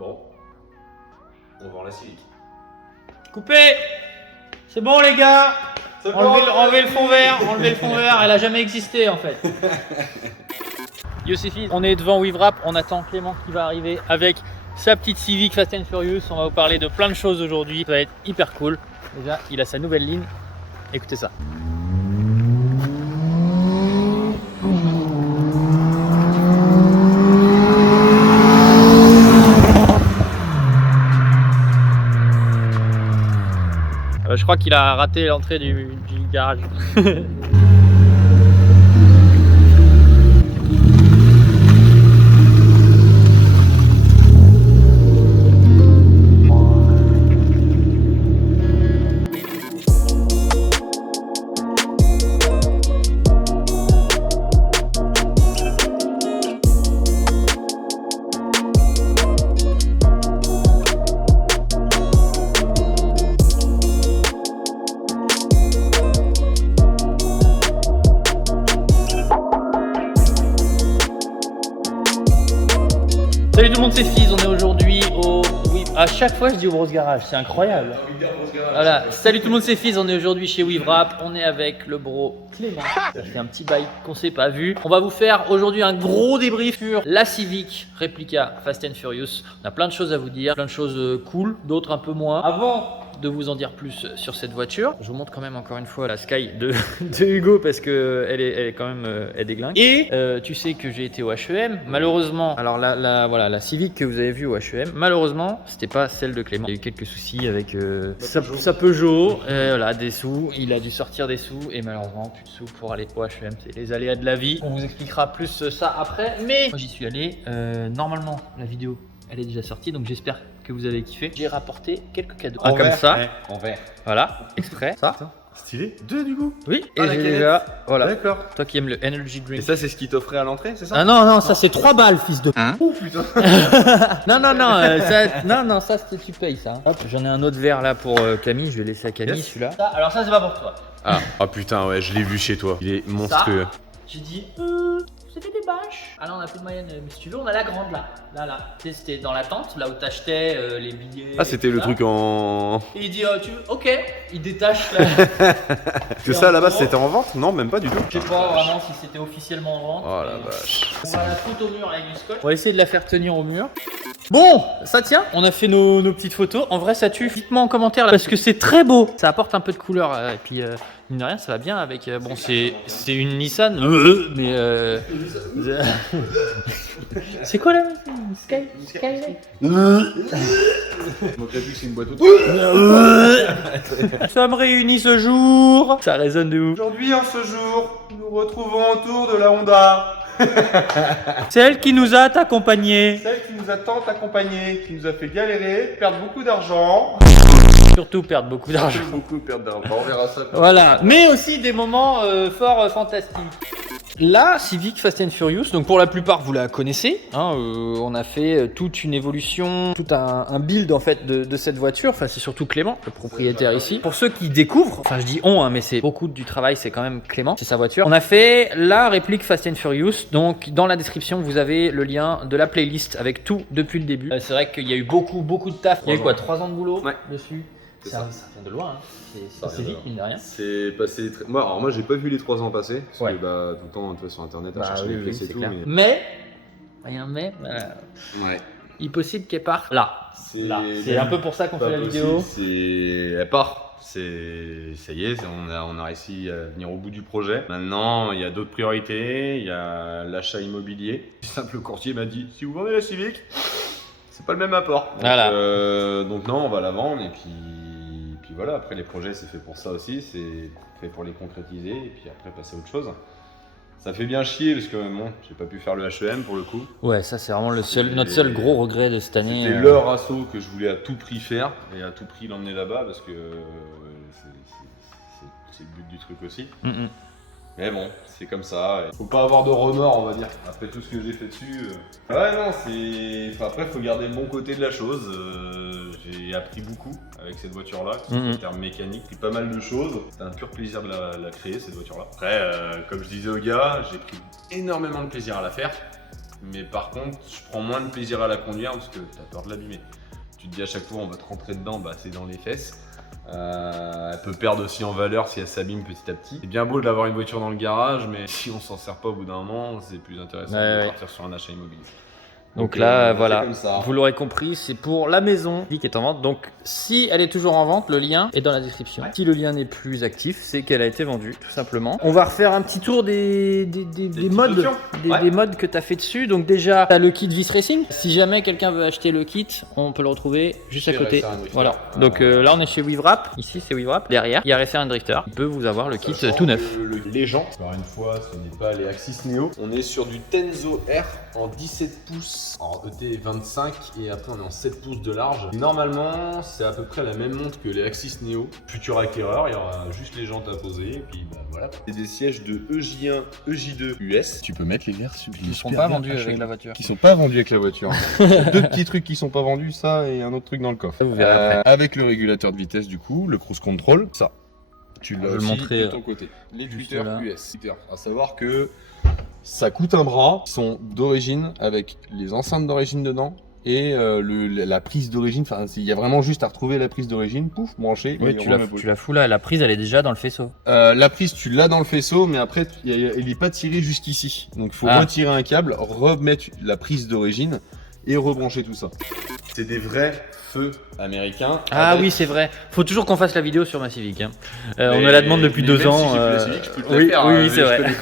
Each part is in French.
Bon, on vend la Civic. Coupé. C'est bon les gars. Enlevez le fond vert, elle a jamais existé en fait. Youssefi, on est devant WeWrap, on attend Clément qui va arriver avec sa petite Civic Fast and Furious. On va vous parler de plein de choses aujourd'hui, ça va être hyper cool. Déjà, il a sa nouvelle ligne, écoutez ça. Je crois qu'il a raté l'entrée du garage. Salut tout le monde, c'est Fizz, on est aujourd'hui au... Oui, à chaque fois je dis au Bros Garage, c'est incroyable. Voilà, salut tout le monde, c'est Fizz, on est aujourd'hui chez WeWrap, on est avec le bro Clément. Ça fait un petit bail qu'on s'est pas vu. On va vous faire aujourd'hui un gros débrief sur la Civic Replica Fast and Furious. On a plein de choses à vous dire, plein de choses cool, d'autres un peu moins. Avant de vous en dire plus sur cette voiture, je vous montre quand même encore une fois la Sky de Hugo parce que elle est quand même elle déglingue. Et tu sais que j'ai été au H&M. Malheureusement, alors voilà, la Civic que vous avez vue au H&M, malheureusement, c'était pas celle de Clément. Il y a eu quelques soucis avec sa Peugeot. Voilà, des sous. Il a dû sortir des sous et malheureusement plus de sous pour aller au H&M. C'est les aléas de la vie. On vous expliquera plus ça après. Mais moi j'y suis allé. Normalement, la vidéo elle est déjà sortie, donc j'espère que vous avez kiffé. J'ai rapporté quelques cadeaux. En comme vert, ça. ouais, en vert. Voilà, exprès. Ça. Stylé. 2 du coup. Oui, Ah, et la j'ai canette. déjà. Voilà. D'accord. Toi qui aimes le energy drink. Et ça, c'est ce qu'ils t'offraient à l'entrée, c'est ça? Ah non, ça c'est 3 balles, fils de. Hein? Oh putain. Ça tu payes ça. Hop, j'en ai un autre verre là pour Camille, je vais laisser à Camille Yes. celui-là. Alors ça c'est pas pour toi. Ah, oh putain, ouais, je l'ai vu chez toi. Il est monstrueux. J'ai dit, c'était des bâches. Ah là on a plus de moyenne, mais si tu veux on a la grande là. Là. C'était dans la tente, là où t'achetais les billets. Ah, c'était et le tout truc ça. en. Et il dit, tu veux, ok. Il détache là. Que ça, à la base, c'était en vente? Non, même pas du tout. Je sais pas vraiment si c'était officiellement en vente. Oh la vache. On va la foutre au mur avec du scotch. On va essayer de la faire tenir au mur. Bon, ça tient. On a fait nos petites photos. En vrai, ça tue. Dites-moi en commentaire là, parce que c'est très beau. Ça apporte un peu de couleur. Et puis, mine de rien, ça va bien avec. Bon, c'est une Nissan. Mais. C'est quoi là? Sky? Donc, vu que c'est une boîte auto. Nous sommes réunis ce jour. Ça résonne de ouf. Aujourd'hui, en ce jour, nous nous retrouvons autour de la Honda. Celle qui nous a accompagnés. Celle qui nous a tant accompagnés, qui nous a fait galérer, perdre beaucoup d'argent. Surtout perdre beaucoup d'argent. Beaucoup perdre d'argent. On verra ça. Voilà, mais aussi des moments fort fantastiques. La Civic Fast and Furious, donc pour la plupart vous la connaissez, hein, on a fait toute une évolution, tout un build en fait de cette voiture, enfin c'est surtout Clément, le propriétaire ici. Pour ceux qui découvrent, enfin je dis on, hein, mais c'est beaucoup du travail, c'est quand même Clément, c'est sa voiture. On a fait la réplique Fast and Furious, donc dans la description vous avez le lien de la playlist avec tout depuis le début. C'est vrai qu'il y a eu beaucoup de taf, il y a eu quoi, 3 ans de boulot dessus. Ça vient de loin, hein. C'est vite, mine de rien. C'est passé très... Moi j'ai pas vu les 3 ans passer, parce Ouais. que tout le temps tu vas sur internet à chercher les pièces et tout. Clair. Mais... Mais, Ouais. il est possible qu'elle parte là. C'est un peu pour ça qu'on fait la vidéo. Elle part. Ça y est, on a réussi à venir au bout du projet. Maintenant, il y a d'autres priorités. Il y a l'achat immobilier. Le simple courtier m'a dit, si vous vendez la Civic, c'est pas le même apport. Donc, Voilà. Donc non, on va la vendre et puis voilà. Après les projets, c'est fait pour ça aussi. C'est fait pour les concrétiser et puis après passer à autre chose. Ça fait bien chier parce que bon, j'ai pas pu faire le H&M pour le coup. Ouais, ça c'est vraiment notre seul gros regret de cette année. C'était leur assaut que je voulais à tout prix faire et à tout prix l'emmener là-bas parce que c'est le but du truc aussi. Mais bon, c'est comme ça. Faut pas avoir de remords, on va dire. Après tout ce que j'ai fait dessus. Ouais, non, après, faut garder le bon côté de la chose. J'ai appris beaucoup avec cette voiture-là, en termes mécaniques, j'ai pas mal de choses. C'était un pur plaisir de la créer, cette voiture-là. Après, comme je disais aux gars, j'ai pris énormément de plaisir à la faire. mais par contre, je prends moins de plaisir à la conduire parce que t'as peur de l'abîmer. Tu te dis à chaque fois, on va te rentrer dedans, bah c'est dans les fesses. Elle peut perdre aussi en valeur si elle s'abîme petit à petit. C'est bien beau d'avoir une voiture dans le garage, mais si on s'en sert pas au bout d'un moment, c'est plus intéressant de partir sur un achat immobilier. Donc là, voilà, comme ça. vous l'aurez compris, c'est pour la maison qui est en vente. Donc si elle est toujours en vente, le lien est dans la description. Si le lien n'est plus actif, c'est qu'elle a été vendue, tout simplement. On va refaire un petit tour des modes, des modes que tu as fait dessus. Donc déjà, tu as le kit Vis Racing. Si jamais quelqu'un veut acheter le kit, on peut le retrouver juste à côté. Voilà. Donc là, on est chez WeaveWrap. Ici, c'est WeaveWrap. Derrière, il y a Racer & Drifter. Il peut vous avoir le kit tout neuf. Le Légend, encore une fois, ce n'est pas les Axis Neo. On est sur du Tenzo R en 17 pouces. En ET 25 et après on est en 7 pouces de large. Normalement c'est à peu près la même montre que les Axis Neo. Futur acquéreur, il y aura juste les jantes à poser et puis bah, voilà. C'est des sièges de EJ1, EJ2 US. Tu peux mettre les verres qui ne sont pas vendus avec la voiture. Qui sont pas vendus avec la voiture. Deux petits trucs qui sont pas vendus, ça et un autre truc dans le coffre. Vous verrez après. Avec le régulateur de vitesse du coup, le cruise control, ça. Tu l'as aussi de ton côté. Les tweeters US. À savoir que ça coûte un bras, ils sont d'origine avec les enceintes d'origine dedans et la prise d'origine. Enfin, il y a vraiment juste à retrouver la prise d'origine, pouf, branché. Oui, tu la fous là. La prise, elle est déjà dans le faisceau. La prise, tu l'as dans le faisceau, mais après, elle n'est pas tirée jusqu'ici. Donc, il faut retirer un câble, remettre la prise d'origine et rebrancher tout ça. C'est des vrais feux américains. Ah oui, c'est vrai. Faut toujours qu'on fasse la vidéo sur ma Civic. Hein. On me la demande depuis 2 ans. Si la Civic, je peux te la faire. Oui, c'est vrai.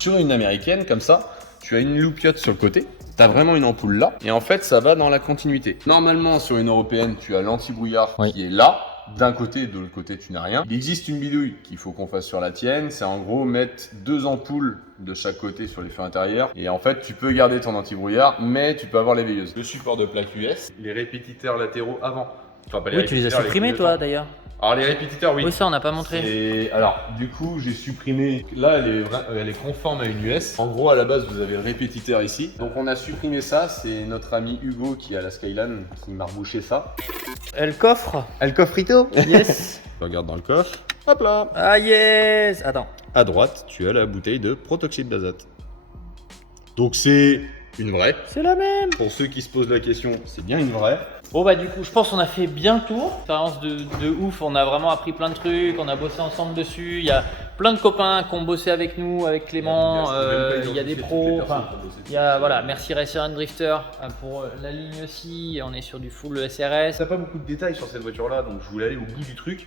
Sur une américaine comme ça, tu as une loupiote sur le côté. Tu as vraiment une ampoule là. Et en fait, ça va dans la continuité. Normalement, sur une européenne, tu as l'anti-brouillard qui est là. D'un côté, de l'autre côté, tu n'as rien. Il existe une bidouille qu'il faut qu'on fasse sur la tienne. C'est en gros mettre 2 ampoules de chaque côté sur les feux intérieurs. Et en fait, tu peux garder ton anti-brouillard, mais tu peux avoir les veilleuses. Le support de plaque US, les répétiteurs latéraux avant. Enfin, pas les oui, tu les as supprimés toi d'ailleurs. Alors les répétiteurs, oui. Oui, ça on n'a pas montré. Et alors, du coup, j'ai supprimé. Là, elle est conforme à une US. En gros, à la base, vous avez le répétiteur ici. Donc, on a supprimé ça. C'est notre ami Hugo qui a la Skyline qui m'a rebouché ça. Elle coffre. Elle coffrito. Yes. Je regarde dans le coffre. Hop là. Ah yes. Attends. À droite, tu as la bouteille de protoxyde d'azote. Donc, c'est une vraie. C'est la même. Pour ceux qui se posent la question, c'est bien une vraie. Bon bah du coup je pense qu'on a fait bien le tour. Expérience de ouf, on a vraiment appris plein de trucs, on a bossé ensemble dessus. Il y a plein de copains qui ont bossé avec nous, avec Clément, il y a des pros. Enfin, il y a, voilà, merci Racer & Drifter pour la ligne aussi. On est sur du full SRS. T'as pas beaucoup de détails sur cette voiture là, donc je voulais aller au bout du truc.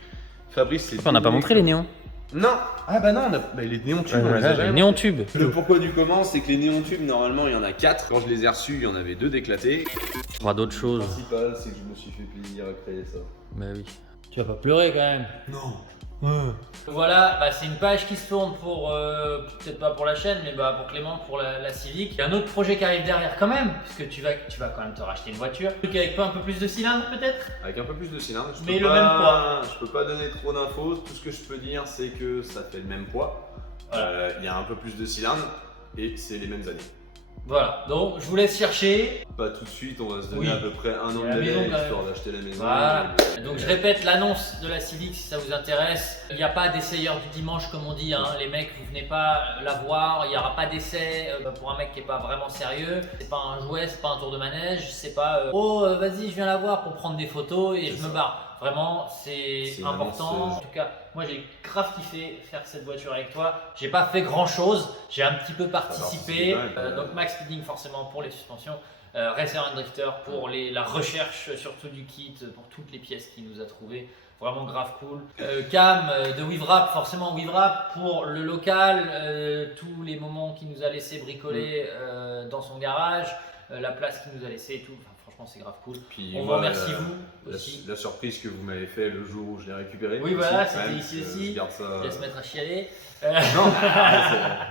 Fabrice, c'est. On n'a pas montré les néons. Non. Ah bah non, les néons tubes. Les néons tubes. Le pourquoi du comment, c'est que les néons tubes, normalement, il y en a 4. Quand je les ai reçus, il y en avait 2 d'éclatés. On fera d'autres choses. Le principal, c'est que je me suis fait plaisir à créer ça. Bah oui. Tu vas pas pleurer quand même. Non. Voilà, bah c'est une page qui se tourne pour, peut-être pas pour la chaîne, mais bah pour Clément, pour la Civic. Il y a un autre projet qui arrive derrière quand même, puisque tu vas quand même te racheter une voiture. Un truc avec un peu plus de cylindres peut-être. Avec un peu plus de cylindres. Mais le même poids. Je peux pas donner trop d'infos, tout ce que je peux dire c'est que ça fait le même poids. Voilà. Il y a un peu plus de cylindres et c'est les mêmes années. Voilà, donc je vous laisse chercher. Pas tout de suite, on va se donner à peu près 1 an de délai histoire d'acheter la maison. Voilà. Donc je répète l'annonce de la Civic si ça vous intéresse. Il n'y a pas d'essayeur du dimanche comme on dit, hein. Les mecs vous venez pas la voir, il n'y aura pas d'essai pour un mec qui est pas vraiment sérieux. C'est pas un jouet, c'est pas un tour de manège, c'est pas vas-y je viens la voir pour prendre des photos et je me barre. Vraiment, c'est important. En tout cas, moi j'ai grave kiffé faire cette voiture avec toi. J'ai pas fait grand chose, j'ai un petit peu participé. Donc Max Speeding forcément pour les suspensions, Racer & Drifter pour la recherche surtout du kit, pour toutes les pièces qu'il nous a trouvées. Vraiment grave cool. Cam de WeaveWrap, forcément WeaveWrap pour le local, tous les moments qu'il nous a laissé bricoler dans son garage, la place qu'il nous a laissé et tout. Franchement, c'est grave cool. Puis on vous remercie vous aussi. La surprise que vous m'avez fait le jour où je l'ai récupéré. Oui, voilà, c'était ici aussi. Je garde ça. Je vais se mettre à chialer.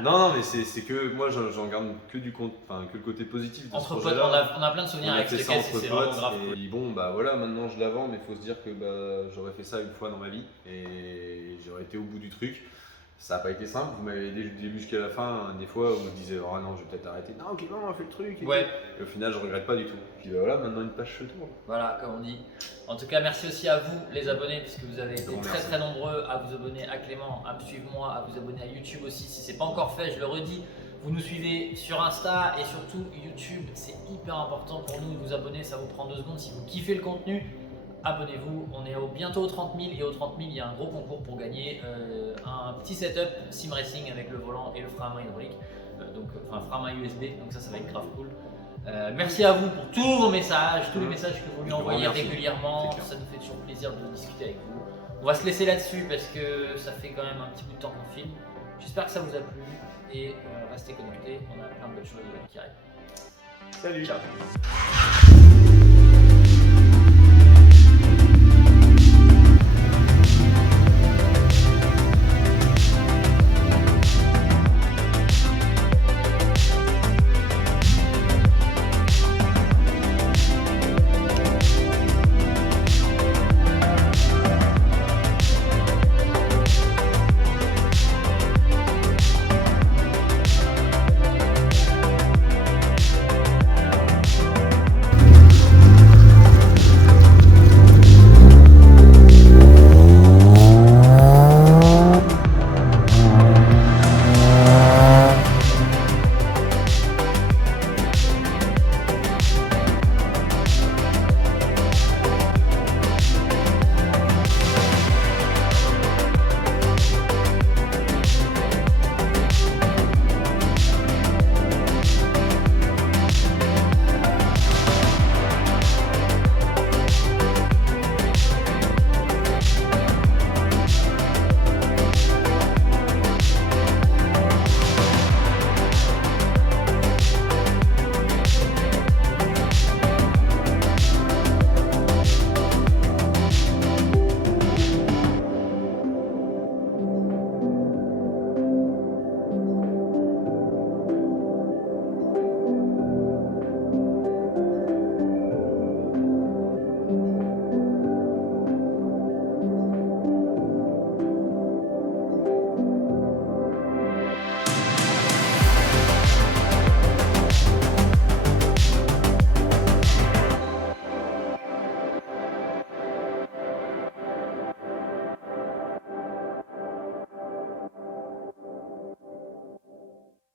Non, mais c'est que moi j'en garde que le côté positif de entre ce potes, on a plein de souvenirs avec ces caisses et c'est vraiment grave. Et bon, bah voilà, maintenant je la vends, mais il faut se dire que j'aurais fait ça une fois dans ma vie et j'aurais été au bout du truc. Ça n'a pas été simple, vous m'avez aidé du début jusqu'à la fin, des fois où je me disais oh non je vais peut-être arrêter, non ok non on a fait le truc et, et au final je regrette pas du tout. Puis voilà, maintenant une page se tourne. Voilà, comme on dit. En tout cas merci aussi à vous les abonnés puisque vous avez été très nombreux à vous abonner à Clément, à me suivre moi, à vous abonner à YouTube aussi si c'est pas encore fait, je le redis. Vous nous suivez sur Insta et surtout YouTube, c'est hyper important pour nous de vous abonner, ça vous prend 2 secondes. Si vous kiffez le contenu, abonnez-vous. On est bientôt aux 30 000 et aux 30 000, il y a un gros concours pour gagner un petit setup sim racing avec le volant et le frein à main hydraulique, frein à main USB, donc ça va être grave cool. Merci à vous pour tous vos messages, tous les messages que vous lui envoyez régulièrement, ça nous fait toujours plaisir de discuter avec vous. On va se laisser là-dessus parce que ça fait quand même un petit bout de temps qu'on filme. J'espère que ça vous a plu et restez connectés, on a plein de belles choses qui arrivent. Salut. Ciao.